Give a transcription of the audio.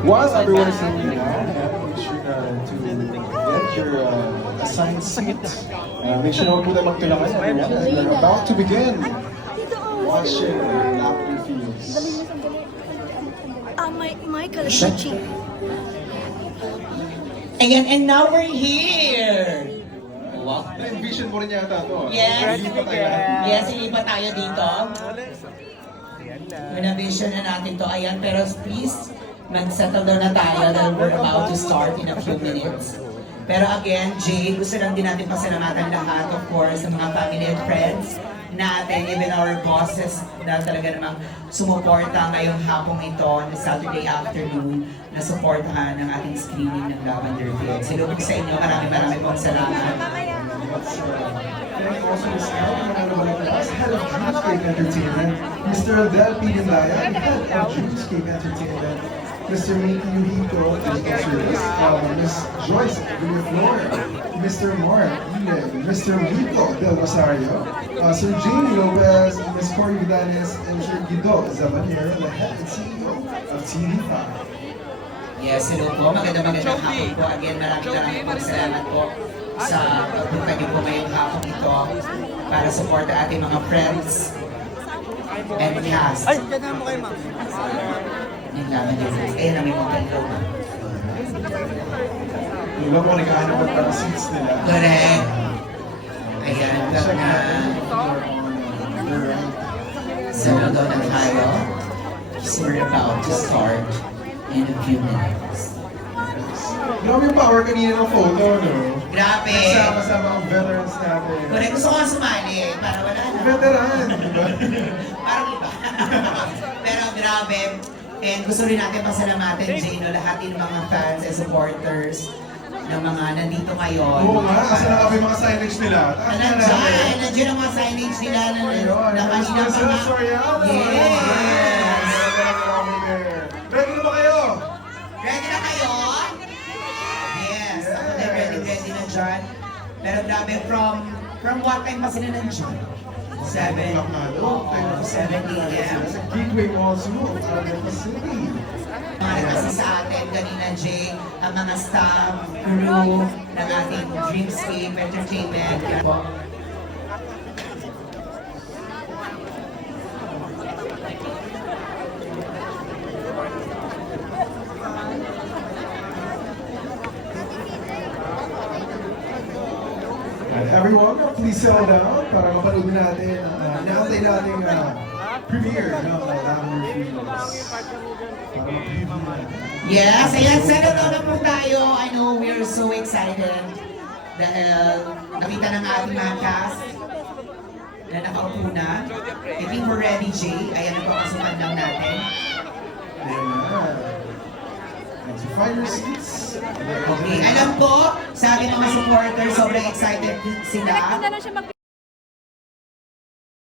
While everyone is moving now, make sure to get your assigned seat. Make sure na huwag po tayo magtulangan, everyone, as we're about to begin watching Laughter Fields. Michael, Shichi. Ayan, and now we're here! Wow. Na-envision mo rin yata ito. Yes. Lipat tayo. Yes, ilipat tayo dito. Na-vision na natin to. Ayan, pero please, mag-settle down na tayo dahil we're about to start in a few minutes. Pero again, Jay, gusto lang din natin pasalamatan lahat, of course, ng mga family and friends natin, even our bosses na talaga namang sumuporta ngayong hapong ito na Saturday afternoon na suportahan ng ating screening ng Lavender Fields. Hello po sa inyo. Maraming pong salamat. Thank you also Ms. Alvin Manalobalas, Head of Dreamscape Entertainment, Mr. Adel Pindayan, Head of Dreamscape Entertainment, Mr. Miki Yuhiko, Digital Service, Ms. Joyce Villaflor, Mr. Mark Eden, Mr. Rico Del Rosario, Sir Jamie Lopez, Ms. Cory Vidanes, and Sir Guido Zabanero, the Head and CEO of TV5. Yes, hello po. Magandang hapon po. Again, maraming pong salamat po sa pagpunta niyo po ngayong hapon ito para support ang ating mga friends and cast. Ay, ganyan mo kayo, ma'am. Yung laman din. Ayun na may mga ilo. Iba po nagkahanap ng para seats nila. Correct. Ayan, lang na. Saludo na tayo. So we're about to start in a few minutes. Grabe yung power kanina ng photo, no? Grabe. Kasama-sama ang veterans natin. Correct. Gusto ko nga sumali para wala na. Veteran, di ba? Parang iba. Pero grabe. And gusto rin natin pasalamatan, Jane, lahat ng mga fans and supporters ng mga nandito ngayon. Oo nga, asa na kami mga signage nila? Nandiyan ang mga signage nila na Ayun, kanina Mr. mga... Soriano. Yes! Ready na ba kayo? Ready na kayo? Yes, ako din ready na dyan. Pero grabe, from what time pa sila nandiyan? 7 a.m. Sa Gateway Mall Zoo, Alabama City. Mga kasi sa atin kanina, Jay, ang mga staff, crew ng ating Dreamscape Entertainment. Everyone, please settle down para mapanood natin ang inaantay nating premiere ng Lavender Fields. Para ma-preview natin. Yes, ayan, settle na po tayo. I know we're so excited dahil nakita ng ating mga cast na nakaupo na. I think we're ready, Jay. Ayan ang pagkasukan lang natin. Ayan. And to find your seats. Okay, alam ko, sa ating mga supporters, sobrang excited sila.